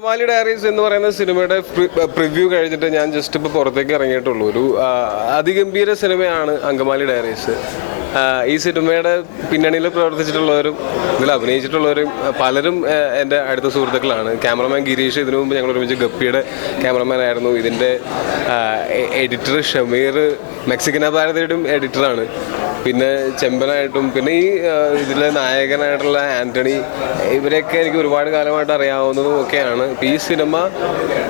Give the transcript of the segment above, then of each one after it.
Angamaly diaries എന്ന് പറയുന്ന സിനിമയുടെ പ്രിവ്യൂ കഴിഞ്ഞിട്ട് ഞാൻ ജസ്റ്റ് ഇപ്പോൾ പുറത്തേക്ക് ഇറങ്ങിയിട്ടുള്ളൂ. ഒരു അതിഗംഭീര സിനിമയാണ് അങ്കമാലി ഡയറീസ്. ഈ സിനിമയുടെ പിന്നണിയിൽ പ്രവർത്തിച്ചിട്ടുള്ളവരും ഇതിൽ അഭിനയിച്ചിട്ടുള്ളവരും പലരും എൻ്റെ അടുത്ത സുഹൃത്തുക്കളാണ്. ക്യാമറമാൻ ഗിരീഷ്, ഇതിനു മുമ്പ് ഞങ്ങൾ ഒരുമിച്ച് ഗപ്പിയുടെ ക്യാമറമാൻ ആയിരുന്നു. ഇതിൻ്റെ എഡിറ്റർ ഷമീർ മെക്സിക്കൻ ഭാരതിയുടെയും എഡിറ്ററാണ്. പിന്നെ ചെമ്പനായിട്ടും പിന്നെ ഈ ഇതിലെ നായകനായിട്ടുള്ള ആൻ്റണി, ഇവരെയൊക്കെ എനിക്ക് ഒരുപാട് കാലമായിട്ട് അറിയാവുന്നതും ഒക്കെയാണ്. ഇപ്പം ഈ സിനിമ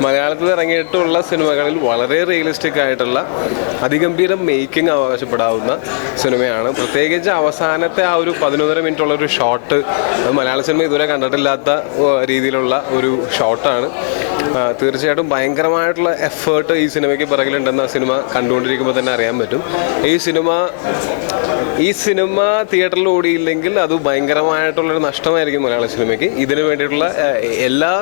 മലയാളത്തിൽ ഇറങ്ങിയിട്ടുള്ള സിനിമകളിൽ വളരെ റിയലിസ്റ്റിക് ആയിട്ടുള്ള അതിഗംഭീരം മേക്കിംഗ് അവകാശപ്പെടാവുന്ന സിനിമയാണ്. പ്രത്യേകിച്ച് അവസാനത്തെ ആ ഒരു 11.5 മിനിറ്റുള്ള ഒരു ഷോട്ട് മലയാള സിനിമ ഇതുവരെ കണ്ടിട്ടില്ലാത്ത രീതിയിലുള്ള ഒരു ഷോട്ടാണ്. തീർച്ചയായിട്ടും ഭയങ്കരമായിട്ടുള്ള എഫേർട്ട് ഈ സിനിമയ്ക്ക് പിറകിലുണ്ടെന്ന് ആ സിനിമ കണ്ടുകൊണ്ടിരിക്കുമ്പോൾ തന്നെ അറിയാൻ പറ്റും. ഈ സിനിമ തിയേറ്ററിൽ ഓടിയില്ലെങ്കിൽ അത് ഭയങ്കരമായിട്ടുള്ളൊരു നഷ്ടമായിരിക്കും മലയാള സിനിമയ്ക്ക്. ഇതിനു വേണ്ടിയിട്ടുള്ള എല്ലാ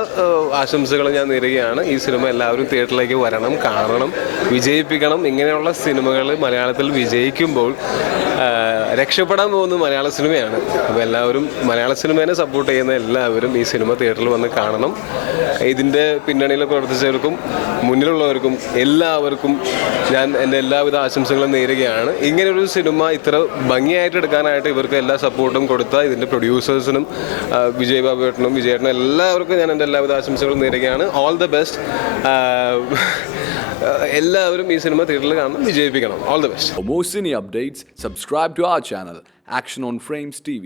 ആശംസകളും ഞാൻ നേരുകയാണ്. ഈ സിനിമ എല്ലാവരും തിയേറ്ററിലേക്ക് വരണം, കാണണം, വിജയിപ്പിക്കണം. ഇങ്ങനെയുള്ള സിനിമകൾ മലയാളത്തിൽ വിജയിക്കുമ്പോൾ രക്ഷപ്പെടാൻ പോകുന്നത് മലയാള സിനിമയാണ്. അപ്പോൾ എല്ലാവരും മലയാള സിനിമേനെ സപ്പോർട്ട് ചെയ്യുന്ന എല്ലാവരും ഈ സിനിമ തിയേറ്ററിൽ വന്ന് കാണണം. ഇതിൻ്റെ പിന്നണിയിൽ പ്രവർത്തിച്ചവർക്കും മുന്നിലുള്ളവർക്കും എല്ലാവർക്കും ഞാൻ എൻ്റെ എല്ലാവിധ ആശംസകളും നേരുകയാണ്. ഇങ്ങനൊരു സിനിമ ഇത്ര ഭംഗിയായിട്ട് എടുക്കാനായിട്ട് ഇവർക്ക് എല്ലാ സപ്പോർട്ടും കൊടുത്ത ഇതിൻ്റെ പ്രൊഡ്യൂസേഴ്സിനും വിജയ് ബാബുവേട്ടനും വിജയേട്ടനും എല്ലാവർക്കും ഞാൻ എൻ്റെ എല്ലാവിധ ആശംസകളും നേരുകയാണ്. All the best. എല്ലാവരും ഈ സിനിമ തിയേറ്ററിൽ കാണണം, വിജയിപ്പിക്കണം. All the best. For more cine updates, subscribe to our channel, Action on Frames TV.